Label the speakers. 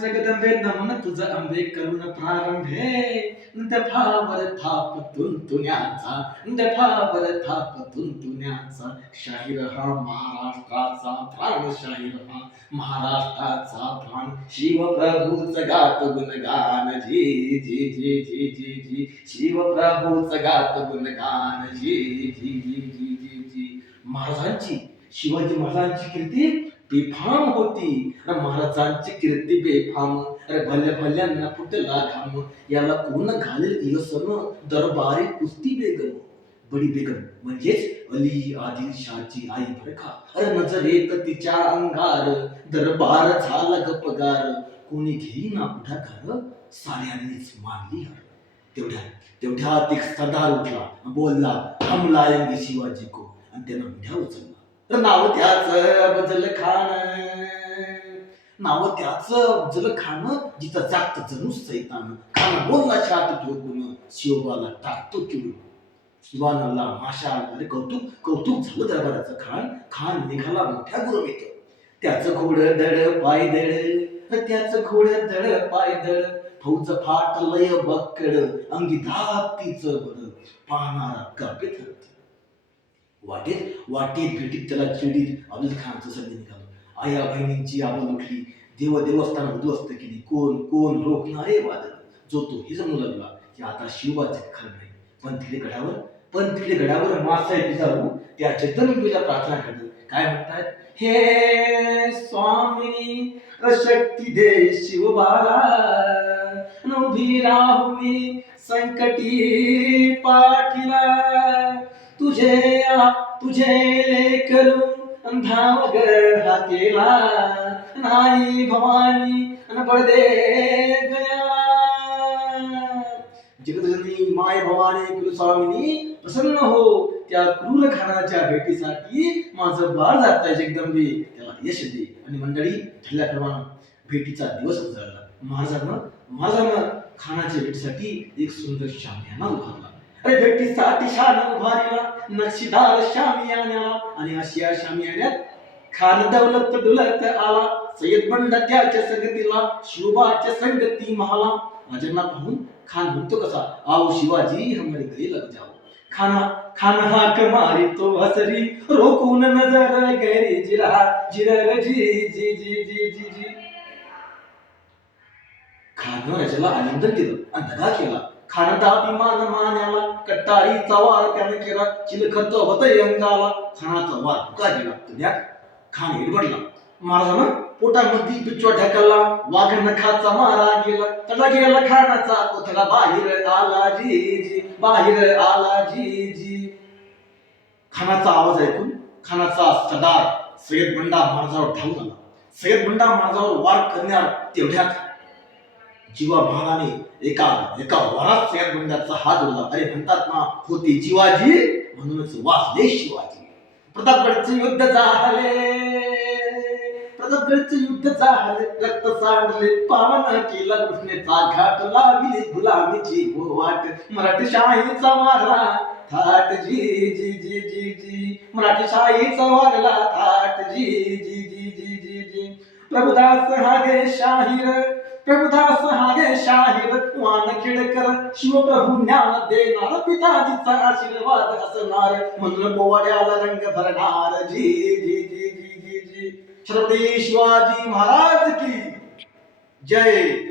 Speaker 1: जगदंबे नमन तुझ अंबे करुण प्रारंभे. दफावर थाप तुंतुण्याचा दफावर थाप तुंतुण्याचा शाहीर हा महाराष्ट्राचा प्राण शाहीर हा महाराष्ट्राचा प्राण. शिवप्रभूच गात गुणगान जी जी जी जी जी जी. शिवप्रभूच गात गुणगान जी जी जी जी जी जी. महाराजांची शिवाजी महाराजांची कीर्ती बेफाम होती. अरे महाराजांची कीर्ती बेफाम. अरे भल्या भल्यांना फुटला घाम. याला कोण घालेल यसन दरबारी कुस्ती बेगम. बडी बेगम म्हणजेच अली आदिल शाहची आई बरं का. अरे नजरेत तिच्या अंगार. दरबार झाला गपगार कोणी घेईना पुढाकार? साऱ्यांनीच मानली हर. तेवढ्या तेवढ्या ते सरदार उठला. बोलला हम शिवाजी को. आणि त्यांना मिठ्या उचलला नाव त्याच बजल खान. नाव त्याच अफजल खान जिथं जागतच जणू सैतान खान बोलला शात ठोकून शिवबाला टाकतो किडून शिवानाला माशा अरे कौतुक कौतुक झालं दरबाराचं. खान खान निघाला मोठ्या गुरू येतो त्याच घोड दड पाय दड. त्याच घोड दड पाय दड. फौज फाट लय बक्कड. अंगी धातीच बड पाहणारा कापे ठरत वाटेत वाटेत भेटीत त्याला चिडीत अब्दुल खानचं संधी निघालो. आया बहिणींची आबल उठली देव देवस्थान उद्ध्वस्त केली कोण कोण रोखणारे वादन जो तो हे जमू लागला की आता शिवाचे खरं नाही. पण तिकडे गडावर पण तिकडे गडावर मासाहेब जाऊ त्या चैतन्य प्रार्थना करत काय म्हणतात? हे स्वामी शक्ती दे शिवबाला. उभी राहुली संकटी पाठीला. तुझे आ- तुझे लेकरून धाव ग हाकेला. नाही भवानी अन पडदे गया. जगदजननी माय भवानी कुलस्वामिनी प्रसन्न हो. त्या क्रूर खानाच्या भेटीसाठी माझं बाळ जात आहे जगदंबे. त्याला यश दे. आणि मंडळी ठरल्याप्रमाणे भेटीचा दिवस उजळला. महाराजांना महाराजांना खानाच्या भेटीसाठी एक सुंदर शामियाना उभारला. अरे भेटीसाठी शान उभारीला नक्षीदार शामियान्याला आणि अशी या शामियान्यात खान दौलत डुलत आला. सय्यद बंड त्याच्या संगतीला शिवबाच्या संगती महाला राजांना पाहून खान म्हणतो कसा आओ शिवाजी हमारे घरी लग जाओ. खाना खाना हाक मारी तो हसरी रोकून नजर गैरी जिरा जिरा जी जी जी जी जी जी. खान राजाला आनंद दिलं आणि दगा केला. खानदा अभिमान मान्याला कट्टारीचा वार त्याने केला चिलखत होत यंगाला खानाचा वार का दिला. तुझ्या खान हिरबडला. महाराजानं पोटामध्ये पिचवा ढकलला. वाघ नखाचा मारा गेला त्याला गेला खानाचा कोथला बाहेर आला जी जी बाहेर आला जी जी खानाचा आवाज ऐकून खानाचा सदार सय्यद बंडा महाराजावर धावून आला सय्यद बंडा महाराजावर वार करण्यात तेवढ्यात जीवा महाराने एका एका वरात सय्यद बंडाचा हात ओढला अरे म्हणतात ना होते जीवाजी म्हणूनच वाचले शिवाजी. प्रतापगडचे युद्ध झाले. प्रतापगडचे युद्ध झाले. रक्त सांडले. पावन केला कृष्णेचा घाट लाविले. गुलामीची हो वाट मराठी शाहीचा मारला थाट जी जी जी जी जी. मराठी शाहीचा वागला. थाट जी जी जी जी जी जी. प्रभुदास हागे शाहीर. प्रभुदास हागे शाहीर वान खेडकर शिवप्रभू ज्ञान देणार पिताजीचा आशीर्वाद असणार. म्हणून पोवाड्याला रंग भरणार. जी जी जी जी जी जी. छत्रपती शिवाजी महाराज की जय.